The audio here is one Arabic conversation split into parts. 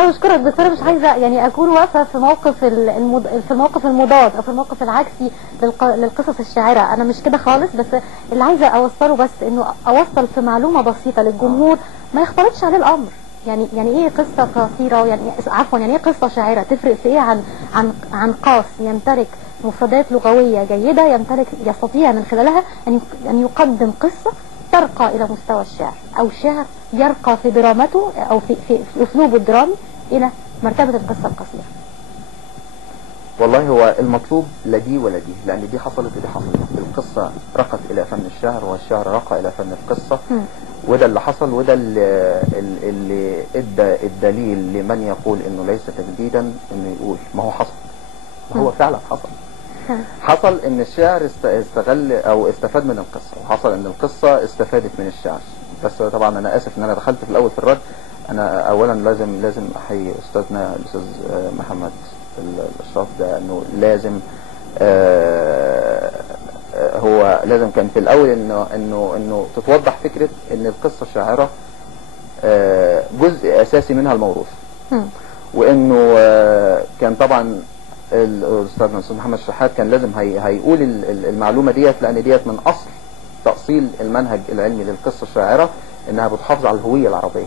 أنا بشكرك، بس أنا مش عايزة يعني أكون واقفة في موقف في الموقف المضاد أو في الموقف العكسي للقصص الشاعرة. أنا مش كده خالص، بس اللي عايزة أوصله بس إنه أوصل في معلومة بسيطة للجمهور ما يختلطش عليه الأمر. يعني إيه قصة قصيرة، يعني عفوا يعني إيه قصة شاعرة؟ تفرق في إيه عن قاص يمتلك مفردات لغوية جيدة، يستطيع من خلالها أن يقدم قصة ترقى إلى مستوى الشعر، أو شعر يرقى في درامته أو في أسلوبه الدرامي إلى مرتبة القصة القصيرة. والله هو المطلوب لا دي ولا دي، لأن دي حصلت ودي حصلت. القصة رقت إلى فن الشعر والشعر رقى إلى فن القصة، وده اللي حصل، وده اللي ادى الدليل لمن يقول إنه ليس تجديدا إنه يقول ما هو حصل، ما هو فعلا حصل. حصل ان الشعر استغل او استفاد من القصة، وحصل ان القصة استفادت من الشعر. بس طبعا انا اسف ان انا دخلت في الاول في الرد. انا اولا لازم احيي استاذنا الاستاذ محمد الاشراف ده، انه لازم هو لازم كان في الاول انه تتوضح فكرة ان القصة الشاعرة جزء اساسي منها الموروث، وانه كان طبعا الاستاذ محمد الشحات كان لازم هيقول المعلومة ديت، لان ديت من اصل تأصيل المنهج العلمي للقصة الشاعرة، انها بتحافظ على الهوية العربية.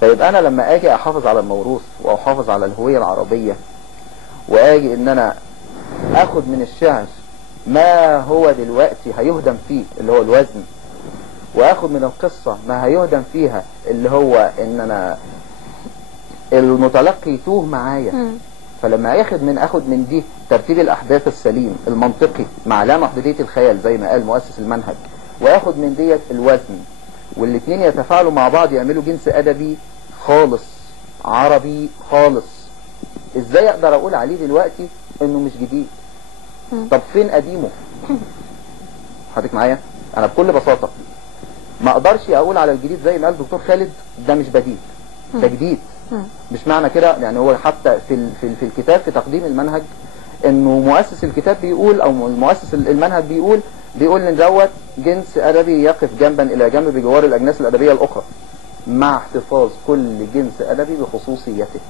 فيبقى انا لما اجي احافظ على الموروث واحافظ على الهوية العربية، واجي ان انا اخد من الشعر ما هو دلوقتي هيهدم فيه اللي هو الوزن، واخد من القصة ما هيهدم فيها اللي هو ان انا المتلقي يتوه معايا. فلما اخد من دي ترتيب الاحداث السليم المنطقي مع لا محدودية الخيال زي ما قال مؤسس المنهج، واخد من ديت الوزن، والاثنين يتفاعلوا مع بعض يعملوا جنس ادبي خالص عربي خالص. ازاي اقدر اقول عليه دلوقتي انه مش جديد؟ طب فين قديمه؟ حضرتك معايا؟ انا بكل بساطة ما اقدرش اقول على الجديد زي ما قال الدكتور خالد ده مش بديل، ده جديد. مش معنى كده يعني هو حتى في الكتاب في تقديم المنهج انه مؤسس الكتاب بيقول او مؤسس المنهج بيقول ان دوت جنس ادبي يقف جنبا الى جنب بجوار الاجناس الادبيه الاخرى مع احتفاظ كل جنس ادبي بخصوصيته.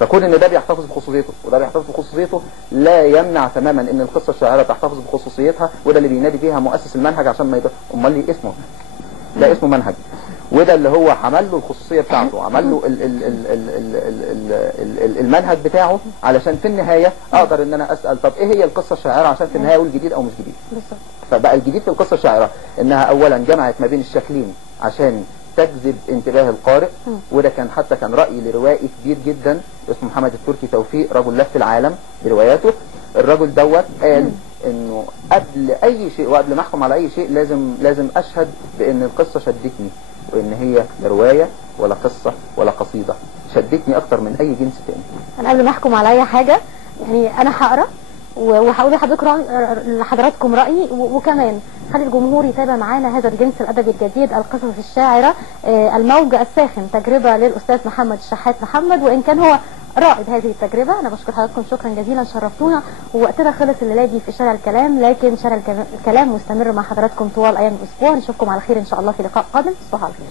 فكون ان ده بيحتفظ بخصوصيته وده بيحتفظ بخصوصيته لا يمنع تماما ان القصه الشاعره تحتفظ بخصوصيتها، وده اللي بينادي فيها مؤسس المنهج عشان ما امال ليه اسمه؟ ده اسمه منهج، وده اللي هو عمل له الخصوصية بتاعته، عمل له المنهج بتاعه، علشان في النهاية اقدر ان انا اسأل طب ايه هي القصة الشاعرة عشان في النهاية اقول جديد او مش جديد. فبقى الجديد في القصة الشاعرة انها اولا جمعت ما بين الشكلين عشان تجذب انتباه القارئ، وده كان رأي لروائي كبير جدا اسمه محمد التركي توفيق، رجل لف العالم برواياته. الرجل دوت قال انه قبل اي شيء وقبل ما احكم على اي شيء لازم اشهد بان القصة شدتني، وان هي لا رواية ولا قصة ولا قصيدة، شدتني اكتر من اي جنس تاني. انا قبل ما احكم على اي حاجة يعني انا هقرا وهقول لحضراتكم رأيي، وكمان خلي الجمهور يتابع معانا هذا الجنس الأدبي الجديد، القصص الشاعرة، الموج الساخن، تجربة للأستاذ محمد الشحات محمد، وإن كان هو رائد هذه التجربة. أنا بشكر حضراتكم شكرا جزيلا، شرفتونا، ووقتنا خلص الليلة دي في شارع الكلام، لكن شارع الكلام مستمر مع حضراتكم طوال أيام الأسبوع. نشوفكم على خير إن شاء الله في لقاء قادم. تصبحوا على خير.